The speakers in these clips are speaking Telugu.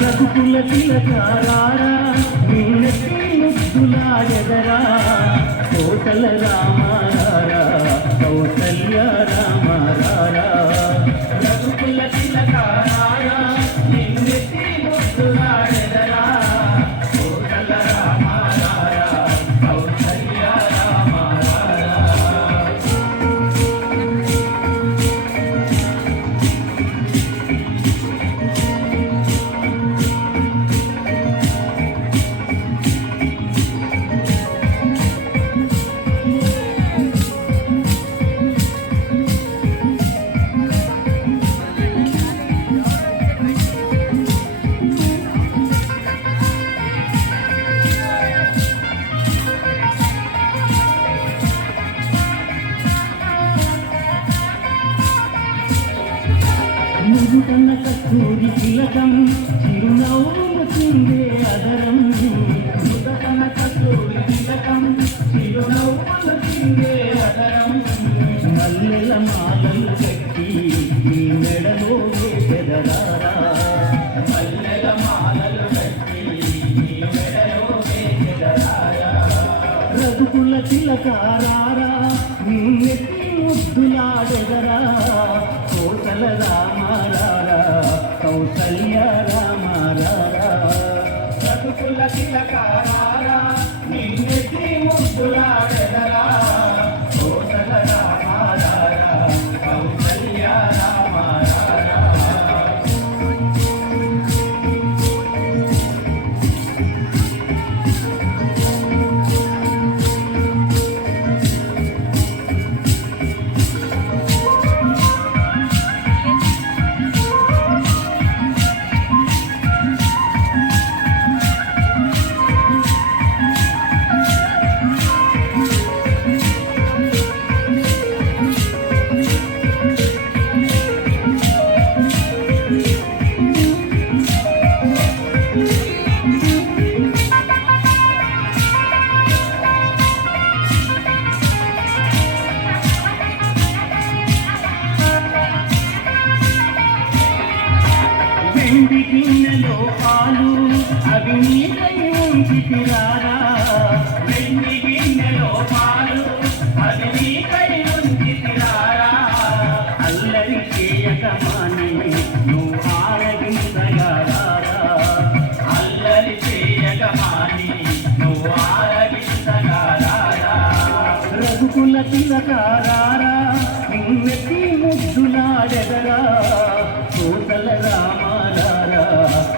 రఘుకుల తిలకారారా నిన్నటి ముద్దులాడెదరా కోటల రామారారా కౌసల్య రామారారా రఘుకుల తిలకారారా నిన్నటి ముద్దులాడెదరా కోటల రామారారా కౌసల్య రామారారా ముదుకన్న కస్తూరి తిలకం చిరునవ్వు చిందే అదరం ముదుకన్న కస్తూరి తిలకం చిరునవ్వు చిందే అదరం మల్లెల మాలలు కట్టి నీ మెడలో వేసెదరారా మల్లెల మాలలు కట్టి నీ మెడలో వేసెదరారా రఘుకుల తిలకారారా నిన్నెత్తి ముద్దులాడెదరా కోటల రామారారా కౌసల్య రామారారా రఘుకుల తిలకారారా నిన్నెత్తి ముద్దులాడెదరా కోటల రామారారా కౌసల్య రామారారా వెండి గిన్నెలో పాలు అవి నీకై ఉంచితిరారా వెండి గిన్నెలో పాలు అవి నీకై ఉంచితిరారా అల్లరి చేయక మాని నువ్వు ఆరగించగలరా అల్లరి చేయక మాని నువ్వు ఆరగించగలరా రఘుకుల తిలకారారా నిన్నెత్తి ముద్దులాడెదరా కోటల రామారారా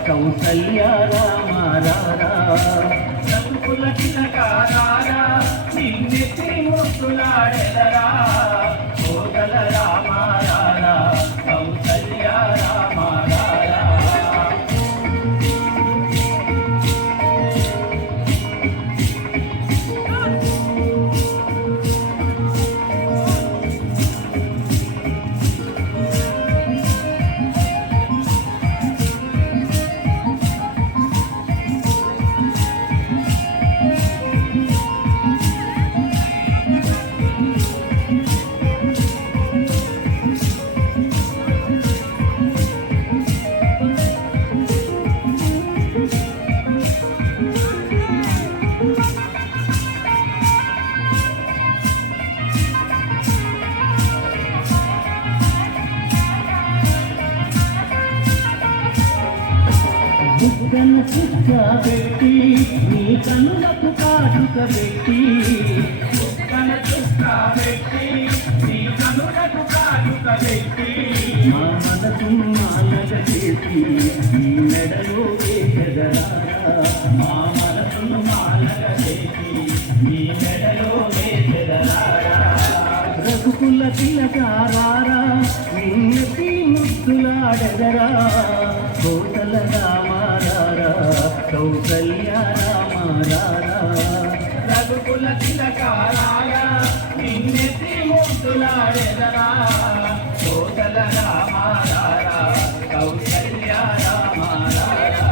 కౌసల్య రామారారా రఘుకుల తిలకారారా నిన్నెత్తి ముద్దులాడెదరా కోటల రామారారా కౌసల్య రామారారా బుగ్గను చుక్కబెట్టి నీ కనులకు కాటుక పెట్టి బుగ్గను చుక్కబెట్టి నీ కనులకు కాటుక పెట్టి మా మనసు మాలగ చేసి నీ మెడలో వేసెదరారా మా మనసును మాలగ చేసి నీ మెడలో వేసెదరారా రఘుకుల తిలకారారా నిన్నెత్తి ముద్దులాడెదరా కోటల రామారారా కౌసల్య రామారారా రఘుకుల తిలకారారా నిన్నెత్తి ముద్దులాడెదరా కోటల రామారారా కౌసల్య రామారారా